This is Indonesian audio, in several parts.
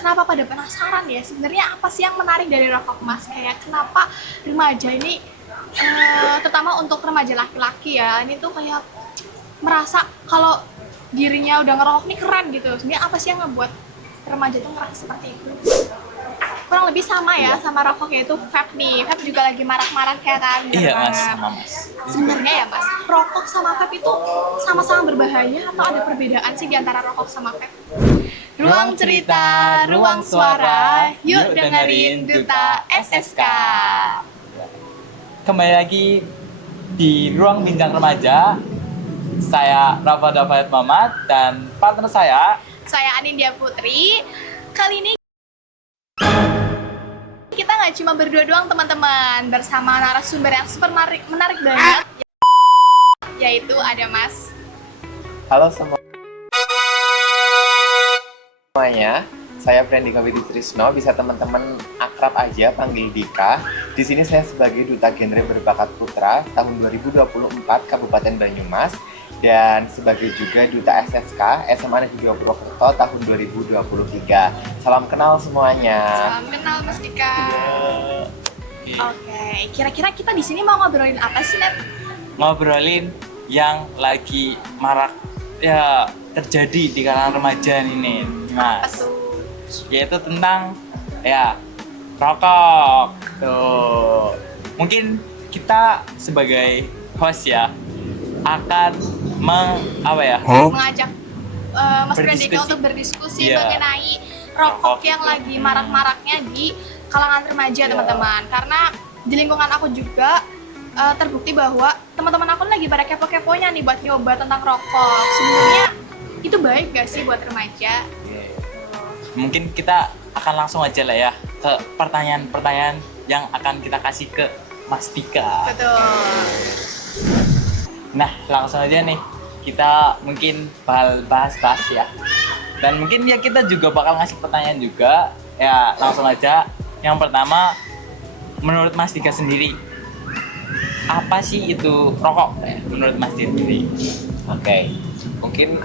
kenapa pada penasaran ya sebenarnya apa sih yang menarik dari rokok mas, kayak kenapa remaja ini terutama untuk remaja laki-laki ya ini tuh kayak merasa kalau dirinya udah ngerokok nih keren gitu. Sebenarnya apa sih yang ngebuat remaja tuh ngerasa seperti itu? Kurang lebih sama ya sama rokok, yaitu vape nih. Vape juga lagi marak-marak ya kan? Bener Iya mas, banget. sama mas. Sebenarnya ya mas, rokok sama vape itu sama-sama berbahaya atau ada perbedaan sih di antara rokok sama vape? Ruang cerita, ruang suara, yuk dengerin Duta SSK. Kembali lagi di ruang bincang remaja. Saya Rafa Dafayat Mamat dan partner Saya Anindya Putri. Kali ini kita nggak cuma berdua doang teman-teman, bersama narasumber yang super menarik banget, yaitu ada Mas. Halo semuanya, saya Brandika Widitrisno, bisa teman-teman akrab aja panggil Dika. Di sini saya sebagai Duta Genre Berbakat Putra tahun 2024 Kabupaten Banyumas dan sebagai juga Duta SSK SMA Negeri 2 Purwokerto tahun 2023. Salam kenal semuanya. Salam kenal Mas Dika. Oke, kira-kira kita di sini mau ngobrolin apa sih, Net? Ngobrolin yang lagi marak ya terjadi di kalangan remaja ini, Mas. Apa tuh? Yaitu tentang ya rokok. Tuh. Mungkin kita sebagai host ya akan Mengajak Mas Berdiskusi. Brandika untuk berdiskusi Iya. mengenai rokok yang lagi marak-maraknya di kalangan remaja, Iya. teman-teman. Karena di lingkungan aku juga terbukti bahwa teman-teman aku lagi pada kepo-keponya nih buat nyoba tentang rokok. Sebenarnya itu baik gak sih buat remaja? Mungkin kita akan langsung aja lah ya ke pertanyaan-pertanyaan yang akan kita kasih ke Mas Dika. Betul. Nah, langsung aja nih. Kita mungkin bahas-bahas ya. Dan mungkin ya kita juga bakal ngasih pertanyaan juga. Ya, langsung aja. Yang pertama, menurut Mas Dika sendiri, apa sih itu rokok? Menurut Mas Dika sendiri. Oke, mungkin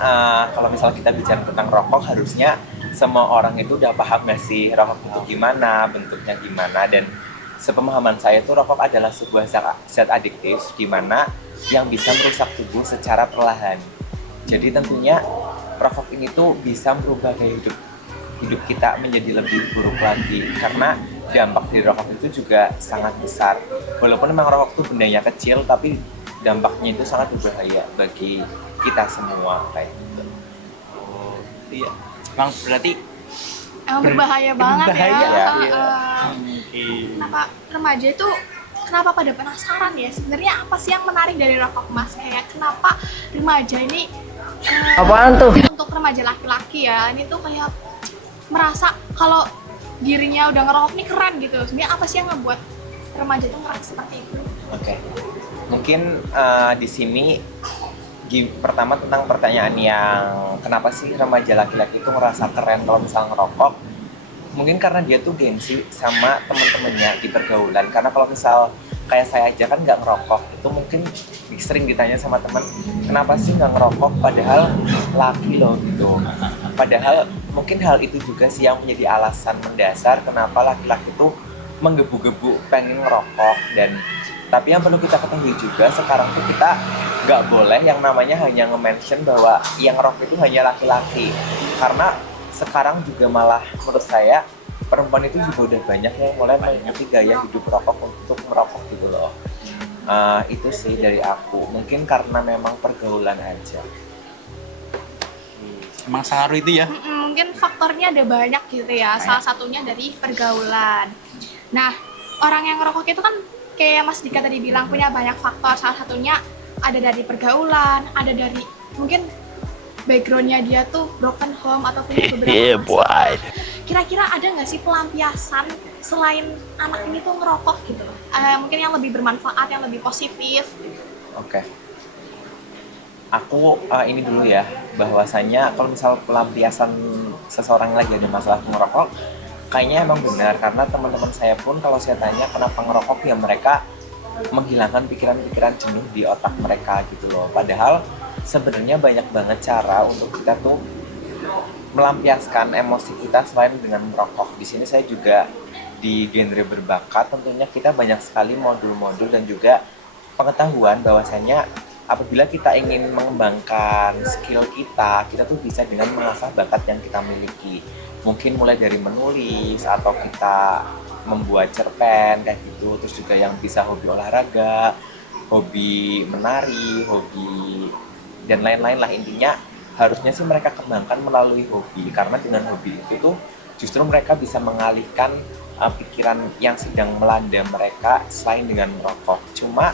kalau misalnya kita bicara tentang rokok, harusnya semua orang itu udah paham nggak sih rokok itu gimana, bentuknya gimana, dan sepemahaman saya itu rokok adalah sebuah zat adiktif di mana yang bisa merusak tubuh secara perlahan. Jadi tentunya rokok ini tuh bisa merubah gaya hidup kita menjadi lebih buruk lagi, karena dampak dari rokok itu juga sangat besar. Walaupun memang rokok itu bendanya kecil, tapi dampaknya itu sangat berbahaya bagi kita semua kayak gitu. Oh, iya. Emang berarti Emang berbahaya banget berbahaya, ya. iya. Kenapa remaja itu pada penasaran ya sebenarnya apa sih yang menarik dari rokok mas, kayak kenapa remaja ini Apaan tuh? untuk remaja laki-laki ya ini tuh kayak merasa kalau dirinya udah ngerokok nih keren gitu. Sebenarnya apa sih yang ngebuat remaja itu ngerasa seperti itu? Oke, mungkin di sini pertama tentang pertanyaan yang kenapa sih remaja laki-laki itu ngerasa keren kalau misalnya ngerokok. Mungkin karena dia tuh gengsi sama temen-temennya di pergaulan. Karena kalau misal kayak saya aja kan nggak ngerokok, itu mungkin sering ditanya sama teman, kenapa sih nggak ngerokok padahal laki loh gitu. Padahal mungkin hal itu juga sih yang menjadi alasan mendasar kenapa laki-laki tuh menggebu-gebu pengen ngerokok. Dan tapi yang perlu kita ketahui juga, sekarang tuh kita nggak boleh yang namanya hanya nge-mention bahwa yang ngerokok itu hanya laki-laki. Karena sekarang juga malah menurut saya perempuan itu juga udah banyak yang mulai mengikuti gaya hidup rokok untuk merokok gitu loh. Itu sih dari aku, mungkin karena memang pergaulan aja. Emang sangat itu ya. Mungkin faktornya ada banyak gitu ya, salah satunya dari pergaulan. Nah, orang yang ngerokok itu kan kayak Mas Dika tadi bilang punya banyak faktor, salah satunya ada dari pergaulan, ada dari mungkin backgroundnya dia tuh broken home atau punya beberapa masalah. Kira-kira ada nggak sih pelampiasan selain anak ini tuh ngerokok gitu? Mungkin yang lebih bermanfaat, yang lebih positif. Oke. Aku ini dulu ya, bahwasanya kalau misal pelampiasan seseorang yang lagi ada masalah ngerokok, kayaknya emang benar, karena teman-teman saya pun kalau saya tanya kenapa ngerokok, ya mereka menghilangkan pikiran-pikiran jenuh di otak mereka gitu loh. Padahal sebenarnya banyak banget cara untuk kita tuh melampiaskan emosi kita selain dengan merokok. Di sini saya juga di genre berbakat, tentunya kita banyak sekali modul-modul dan juga pengetahuan bahwasanya apabila kita ingin mengembangkan skill kita, kita tuh bisa dengan mengasah bakat yang kita miliki. Mungkin mulai dari menulis atau kita membuat cerpen kayak gitu, terus juga yang bisa hobi olahraga, hobi menari, hobi dan lain-lain lah. Intinya harusnya sih mereka kembangkan melalui hobi, karena dengan hobi itu tuh justru mereka bisa mengalihkan pikiran yang sedang melanda mereka selain dengan merokok. Cuma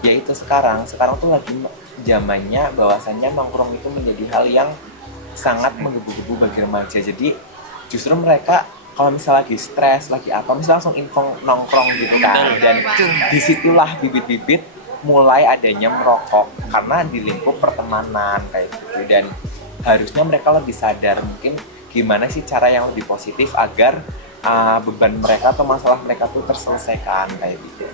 ya itu sekarang tuh lagi zamannya bahwasannya nongkrong itu menjadi hal yang sangat menggebu-gebu bagi remaja. Jadi justru mereka kalau misalnya lagi stres, lagi apa, misalnya langsung info nongkrong gitu kan. Dan disitulah bibit-bibit mulai adanya merokok karena di lingkup pertemanan kayak gitu. Dan harusnya mereka lebih sadar mungkin gimana sih cara yang lebih positif agar beban mereka atau masalah mereka tuh terselesaikan kayak gitu.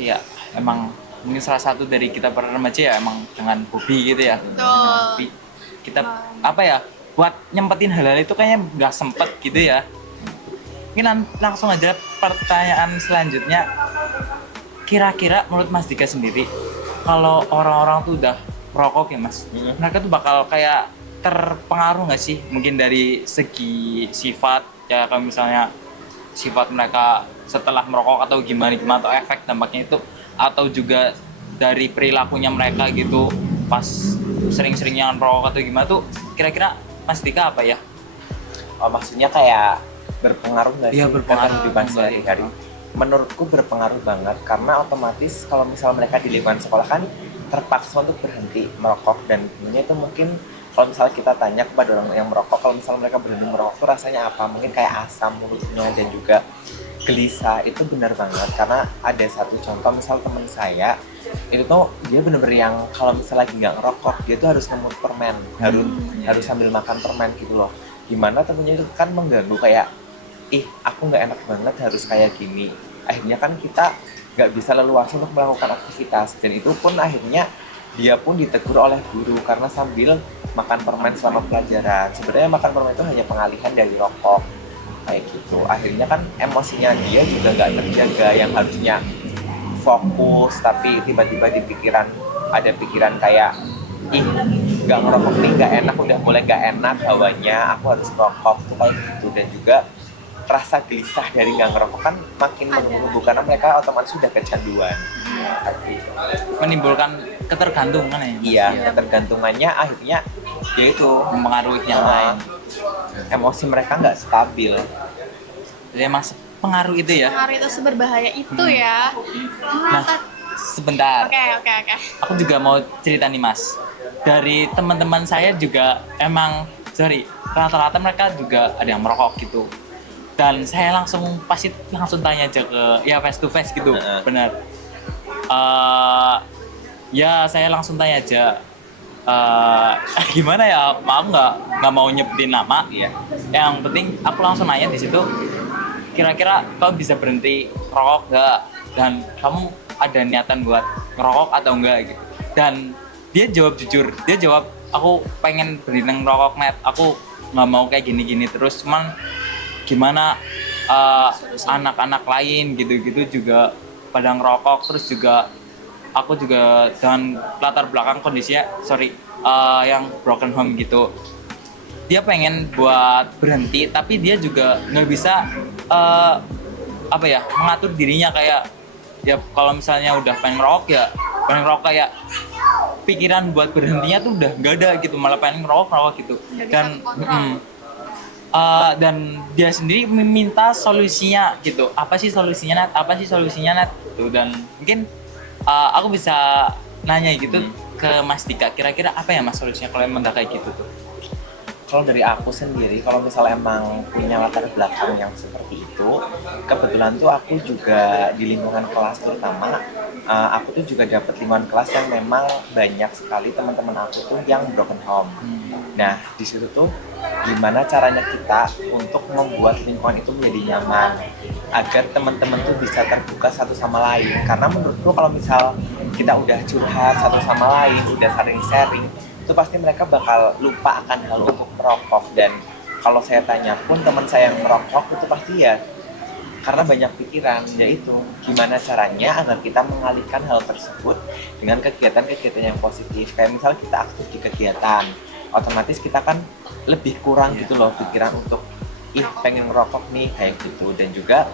Iya, emang mungkin salah satu dari kita para remaja ya emang dengan hobi gitu ya. Betul. Hobi. Kita apa ya, buat nyempetin hal-hal itu kayaknya nggak sempet gitu ya. Mungkin langsung aja pertanyaan selanjutnya. Kira-kira menurut Mas Dika sendiri, kalau orang-orang tuh udah merokok ya Mas, mereka tuh bakal kayak terpengaruh nggak sih? Mungkin dari segi sifat, ya kalau misalnya sifat mereka setelah merokok atau gimana atau efek dampaknya itu, atau juga dari perilakunya mereka gitu pas sering-seringnya merokok atau gimana tuh, kira-kira Mas Dika apa ya? Oh, maksudnya kayak berpengaruh nggak sih Iya, berpengaruh dengan kehidupan sehari-hari? Menurutku berpengaruh banget, karena otomatis kalau misalnya mereka di lingkungan sekolah kan terpaksa untuk berhenti merokok. Dan tentunya itu mungkin kalau misalnya kita tanya kepada orang yang merokok, kalau misalnya mereka berhenti merokok itu rasanya apa? Mungkin kayak asam mulutnya dan juga gelisah. Itu benar banget, karena ada satu contoh, misal teman saya itu tuh dia bener-bener yang kalau misalnya lagi nggak ngerokok dia tuh harus ngemut permen, harus sambil makan permen gitu loh. Gimana tentunya itu kan mengganggu, kayak aku nggak enak banget harus kayak gini. Akhirnya kan kita nggak bisa leluasa untuk melakukan aktivitas, dan itu pun akhirnya dia pun ditegur oleh guru karena sambil makan permen selama pelajaran. Sebenarnya makan permen itu hanya pengalihan dari rokok kayak gitu. Akhirnya kan emosinya dia juga nggak terjaga, yang harusnya fokus tapi tiba-tiba di pikiran ada pikiran kayak nggak ngerokok nih nggak enak, udah mulai nggak enak hawanya, aku harus rokok tuh kayak gitu. Dan juga rasa gelisah dari nggak ngerokok kan makin mengganggu karena mereka otomatis sudah kecanduan. Menimbulkan ketergantungan ya? Iya, ketergantungannya akhirnya yaitu mempengaruhi yang lain. Emosi mereka nggak stabil. Jadi Mas, pengaruh itu ya? Pengaruh itu seberbahaya itu ya. Nah, sebentar. Oke. Aku juga mau cerita nih Mas. Dari teman-teman saya juga rata-rata mereka juga ada yang merokok gitu. Dan saya langsung tanya aja ke ya face to face gitu, benar. Ya saya langsung tanya aja. Gimana ya? Maaf nggak mau nyebutin nama. Iya. Yang penting aku langsung nanya di situ. Kira-kira kau bisa berhenti rokok nggak? Dan kamu ada niatan buat ngerokok atau enggak gitu? Dan dia jawab jujur, dia jawab aku pengen berhenti ngerokok net, aku nggak mau kayak gini-gini terus, cuman gimana anak-anak lain gitu-gitu juga pada ngerokok, terus juga aku juga dengan latar belakang kondisinya yang broken home gitu, dia pengen buat berhenti tapi dia juga nggak bisa mengatur dirinya, kayak ya kalau misalnya udah pengen ngerokok kayak pikiran buat berhentinya tuh udah nggak ada gitu, malah pengen ngerokok gitu. Dan dia sendiri meminta solusinya gitu, apa sih solusinya Nat gitu. Dan mungkin aku bisa nanya gitu ke Mas Dika, kira-kira apa ya Mas solusinya kalau emang nggak kayak gitu tuh? Kalau dari aku sendiri, kalau misalnya emang punya latar belakang yang seperti itu, kebetulan tuh aku juga di lingkungan kelas terutama, aku tuh juga dapat lingkungan kelas yang memang banyak sekali teman-teman aku tuh yang broken home. Nah, di situ tuh gimana caranya kita untuk membuat lingkungan itu menjadi nyaman agar teman-teman tuh bisa terbuka satu sama lain. Karena menurutku kalau misal kita udah curhat satu sama lain, udah saling sharing, itu pasti mereka bakal lupa akan hal untuk merokok. Dan kalau saya tanya pun teman saya yang merokok itu pasti ya karena banyak pikiran, yaitu gimana caranya agar kita mengalihkan hal tersebut dengan kegiatan-kegiatan yang positif. Kayak misal kita aktif di kegiatan, otomatis kita kan lebih kurang gitu loh pikiran untuk pengen ngerokok nih kayak gitu. Dan juga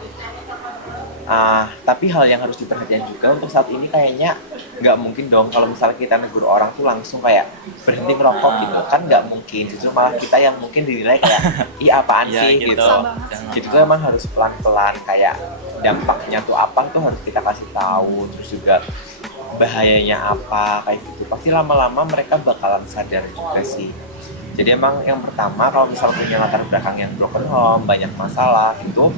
tapi hal yang harus diperhatikan juga untuk saat ini kayaknya nggak mungkin dong kalau misalnya kita negur orang tuh langsung kayak berhenti ngerokok gitu kan, nggak mungkin. Justru malah kita yang mungkin dinilai kayak ih apaan Ya, sih gitu. gitu. Jadi tuh emang harus pelan-pelan, kayak dampaknya tuh apa tuh harus kita kasih tahu, terus juga bahayanya apa kayak gitu. Pasti lama-lama mereka bakalan sadar juga sih. Jadi emang yang pertama kalau misal punya latar belakang yang broken home, banyak masalah gitu,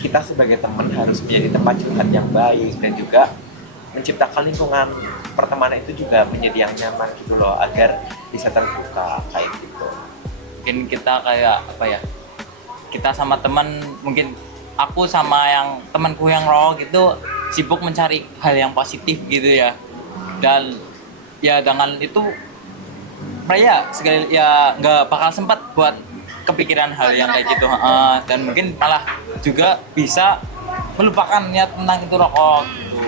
kita sebagai teman harus menjadi tempat curhat yang baik dan juga menciptakan lingkungan pertemanan itu juga menjadi yang nyaman gitu loh, agar bisa terbuka kayak gitu. Mungkin kita kayak apa ya, kita sama teman, mungkin aku sama yang temanku yang rokok itu sibuk mencari hal yang positif gitu ya, dan ya dengan itu saya sekali ya nggak bakal sempat buat kepikiran hal yang kayak gitu. Dan mungkin malah juga bisa melupakan niat tentang itu rokok gitu.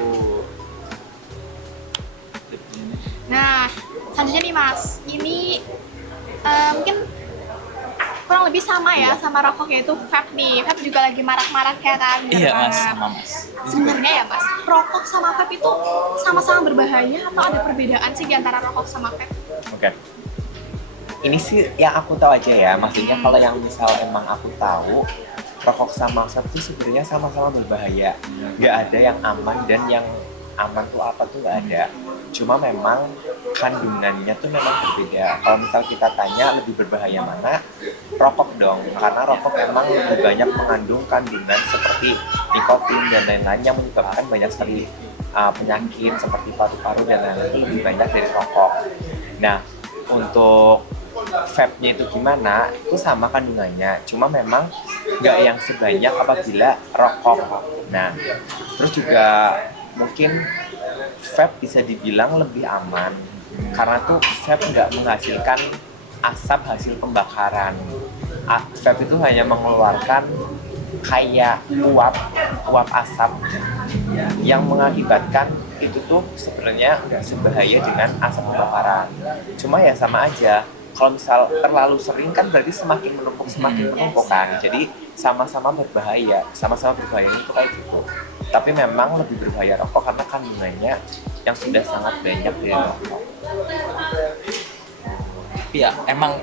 Nah, selanjutnya nih Mas, ini mungkin kurang lebih sama ya sama rokok, yaitu vape nih. Vape juga lagi marak-marak ya kan? Iya Bener mas, banget. sama mas. Sebenarnya ya Mas, rokok sama vape itu sama-sama berbahaya atau ada perbedaan sih di antara rokok sama vape? Oke. Ini sih yang aku tahu aja ya, maksudnya kalau yang misal emang aku tahu, rokok sama vape itu sebenarnya sama-sama berbahaya. Nggak ada yang aman, dan yang aman tuh apa tuh nggak ada. Cuma memang kandungannya tuh memang berbeda. Kalau misal kita tanya lebih berbahaya mana, rokok dong. Karena rokok memang lebih banyak mengandung kandungan seperti nikotin dan lain-lain yang menyebabkan banyak sekali penyakit seperti paru-paru dan lain-lain itu lebih banyak dari rokok. Nah, untuk vape-nya itu gimana? Itu sama kandungannya, cuma memang nggak yang sebanyak apabila rokok. Nah, terus juga mungkin vape bisa dibilang lebih aman karena tuh vape nggak menghasilkan asap hasil pembakaran. Vape itu hanya mengeluarkan kayak uap asap yang mengakibatkan itu tuh sebenarnya nggak sebahaya dengan asap pembakaran. Cuma ya sama aja, kalau misal terlalu sering kan berarti semakin menumpuk kan. Jadi sama-sama berbahaya itu kayak gitu. Tapi memang lebih berbahaya rokok karena kandungannya yang sudah sangat banyak dari rokok. Ya emang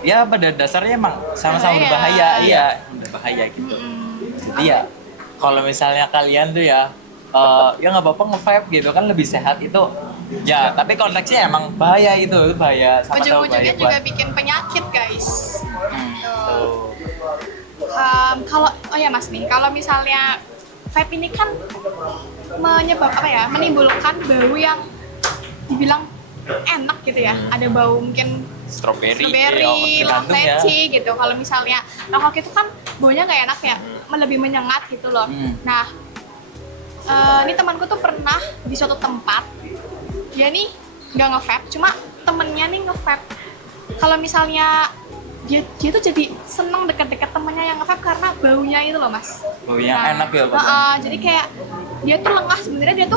ya pada dasarnya emang sama-sama berbahaya, iya berbahaya gitu. Jadi ya kalau misalnya kalian tuh ya ya nggak apa-apa nge-vape gitu kan, lebih sehat itu ya, tapi konteksnya emang bahaya, itu bahaya, sama-sama bahaya Ujung-ujungnya juga bikin penyakit guys. tuh. Kalau oh ya Mas nih, kalau misalnya vape ini kan menimbulkan bau yang dibilang enak gitu ya. Ada bau mungkin Strawberry, long tergantung ya. leci gitu. Kalau misalnya rokok itu kan baunya nggak enak ya, lebih menyengat gitu loh. Nah, ini temanku tuh pernah di suatu tempat, dia nih nggak nge-vape, cuma temennya nih nge-vape. Kalau misalnya dia tuh jadi seneng deket-deket temennya yang nge-vape karena baunya itu loh Mas. Baunya enak ya Jadi kayak dia tuh lengah sebenarnya,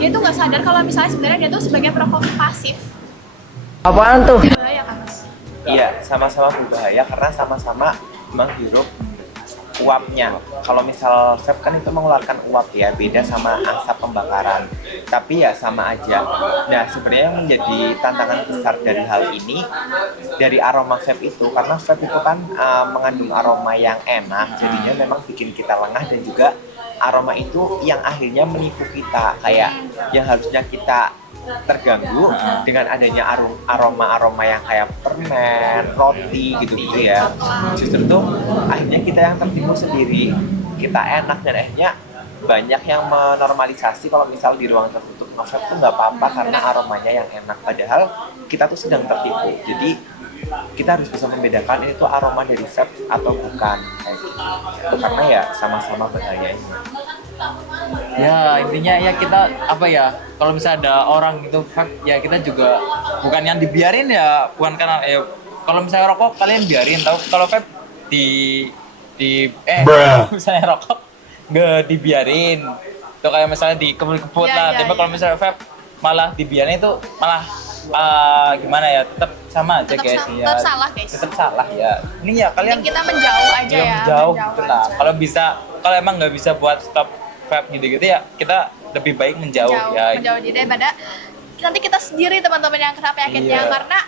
dia tuh nggak sadar kalau misalnya sebenarnya dia tuh sebagai perokok pasif. Apaan tuh? Bahaya kan Mas? Iya, sama-sama berbahaya karena sama-sama menghirup uapnya. Kalau misal vape kan itu mengeluarkan uap ya, beda sama asap pembakaran. Tapi ya sama aja. Nah, sebenarnya yang menjadi tantangan besar dari hal ini dari aroma vape itu, karena vape itu kan mengandung aroma yang enak, jadinya memang bikin kita lengah, dan juga aroma itu yang akhirnya menipu kita, kayak yang harusnya kita terganggu dengan adanya aroma yang kayak permen, roti gitu-gitu ya. Justru tuh akhirnya kita yang tertipu sendiri, kita enak, dan akhirnya banyak yang menormalisasi kalau misal di ruang tertutup nge-vape tuh nggak apa-apa karena aromanya yang enak, padahal kita tuh sedang tertipu. Jadi kita harus bisa membedakan ini tuh aroma dari vape atau bukan kayak gitu. Karena ya sama-sama bahayanya. Ya intinya ya kita apa ya, kalau misalnya ada orang itu vape ya kita juga bukan yang dibiarin ya, bukan karena kalau misalnya rokok kalian biarin, tahu kalau vape misalnya rokok nggak dibiarin itu kayak misalnya dikebut-kebut Ya, lah, ya, tapi kalau ya. misalnya vape malah dibiarin itu malah gimana ya, tetap sama aja guys ya, tetap salah guys. tetap salah ya. Ini ya kalian Mending kita menjauh aja ya, jauh menjauh gitu lah. aja. Kalau bisa, kalau emang nggak bisa buat stop vape gitu-gitu ya kita lebih baik menjauh ya. menjauh diri daripada nanti kita sendiri teman-teman yang kena penyakitnya. Iya. Karena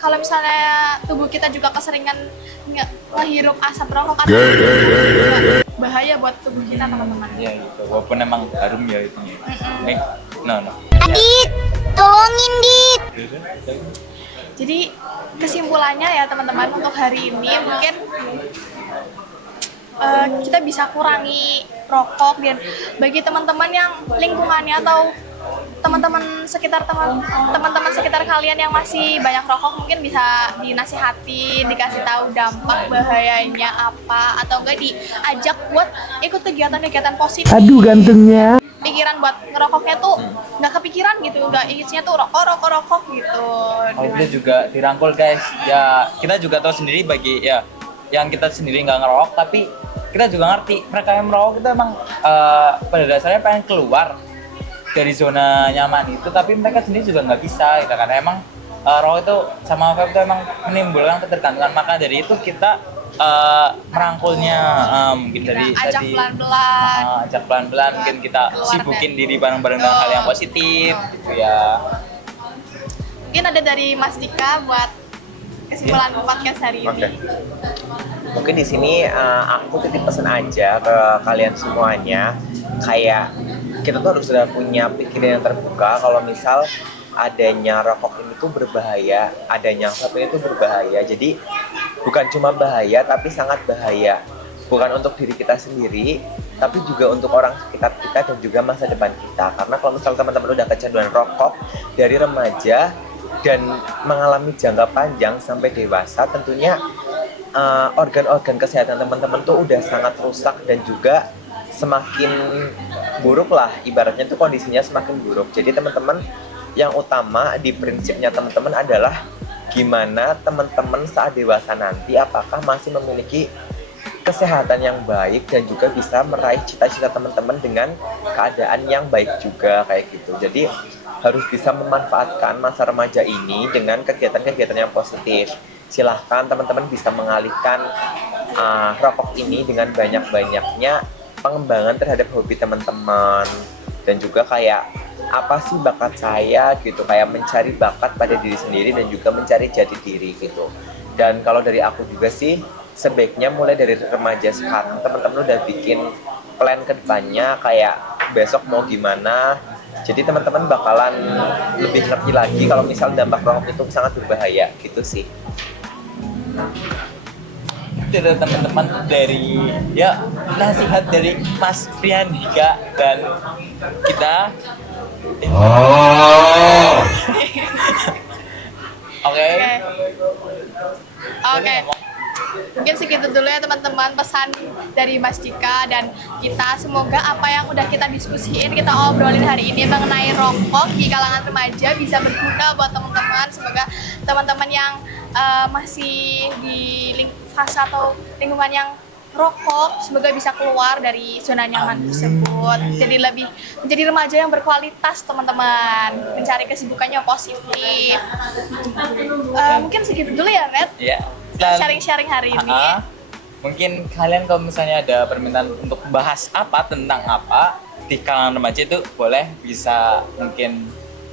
kalau misalnya tubuh kita juga keseringan ngehirup asap rokok kan bahaya buat tubuh kita teman-teman. Ya gitu, walaupun emang harum ya itu. No. Adit, tolongin Dit. Jadi kesimpulannya ya teman-teman untuk hari ini mungkin kita bisa kurangi rokok, dan bagi teman-teman yang lingkungannya atau teman-teman sekitar kalian yang masih banyak rokok, mungkin bisa dinasihati, dikasih tahu dampak bahayanya apa, atau enggak diajak buat ikut kegiatan-kegiatan positif. Aduh gantengnya. Pikiran buat ngerokoknya tuh nggak kepikiran gitu, nggak isinya tuh rokok gitu. Kalau itu juga dirangkul guys. Ya kita juga tahu sendiri bagi ya yang kita sendiri nggak ngerokok, tapi kita juga ngerti mereka yang merokok itu emang pada dasarnya pengen keluar dari zona nyaman itu, tapi mereka sendiri juga nggak bisa gitu, karena emang rokok itu sama vape itu emang menimbulkan ketergantungan. Maka dari itu kita merangkulnya mungkin Kita dari ajak pelan-pelan. ajak pelan-pelan, mungkin kita Keluar sibukin diri bareng-bareng dengan hal yang positif gitu ya. Mungkin ada dari Mas Dika buat kesimpulan podcast hari ini. Oke. Mungkin di sini aku titip pesan aja ke kalian semuanya, kayak kita tuh harus sudah punya pikiran yang terbuka kalau misal adanya rokok ini tuh berbahaya, adanya vape ini tuh berbahaya. Jadi bukan cuma bahaya tapi sangat bahaya. Bukan untuk diri kita sendiri, tapi juga untuk orang sekitar kita dan juga masa depan kita. Karena kalau misal teman-teman udah kecanduan rokok dari remaja dan mengalami jangka panjang sampai dewasa, tentunya organ-organ kesehatan teman-teman tuh udah sangat rusak dan juga semakin buruk lah, ibaratnya tuh kondisinya semakin buruk. Jadi teman-teman, yang utama di prinsipnya teman-teman adalah gimana teman-teman saat dewasa nanti apakah masih memiliki kesehatan yang baik dan juga bisa meraih cita-cita teman-teman dengan keadaan yang baik juga kayak gitu. Jadi harus bisa memanfaatkan masa remaja ini dengan kegiatan-kegiatan yang positif. Silahkan teman-teman bisa mengalihkan rokok ini dengan banyak-banyaknya pengembangan terhadap hobi teman-teman, dan juga kayak apa sih bakat saya gitu, kayak mencari bakat pada diri sendiri dan juga mencari jati diri gitu. Dan kalau dari aku juga sih, sebaiknya mulai dari remaja sekarang teman-teman udah bikin plan ke depannya, kayak besok mau gimana. Jadi teman-teman bakalan lebih ngerti lagi kalau misal dampak rokok itu sangat berbahaya gitu sih. Itu teman-teman dari ya nasihat dari Mas Priandika dan kita. Oke. Mungkin segitu dulu ya teman-teman pesan dari Mas Dika dan kita. Semoga apa yang udah kita diskusiin, kita obrolin hari ini mengenai rokok di kalangan remaja bisa berguna buat teman-teman. Semoga teman-teman yang masih di fase atau lingkungan yang rokok, semoga bisa keluar dari zona nyaman tersebut. Jadi lebih menjadi remaja yang berkualitas teman-teman, mencari kesibukannya positif. Mungkin segitu dulu ya Red, Ya. sharing-sharing hari ini. Mungkin kalian kalau misalnya ada permintaan untuk bahas apa tentang apa di kalangan remaja itu boleh bisa mungkin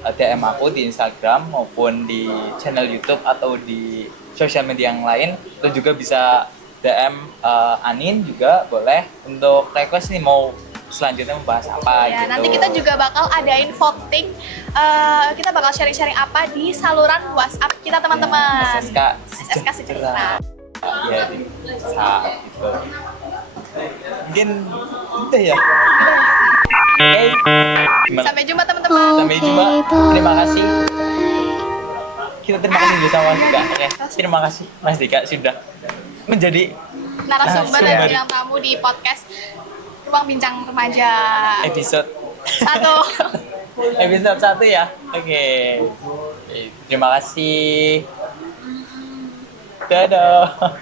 DM aku di Instagram maupun di channel YouTube atau di sosial media yang lain, atau juga bisa DM Anin juga boleh untuk request nih mau selanjutnya membahas apa Ya, gitu. nanti kita juga bakal adain voting. Kita bakal sharing-sharing apa di saluran WhatsApp kita teman-teman. SSK sejahtera. Ya, bisa gitu. Mungkin itu ya. Oke. Gimana? Sampai jumpa teman-teman. Sampai jumpa. Terima kasih. Kita terima kasih juga sama Mas Dika. Oke. Terima kasih Mas Dika sudah menjadi Narasumber dan Narasumber. bintang tamu di podcast ruang bincang remaja Episode satu. episode 1 ya. Oke. Terima kasih. Dadah.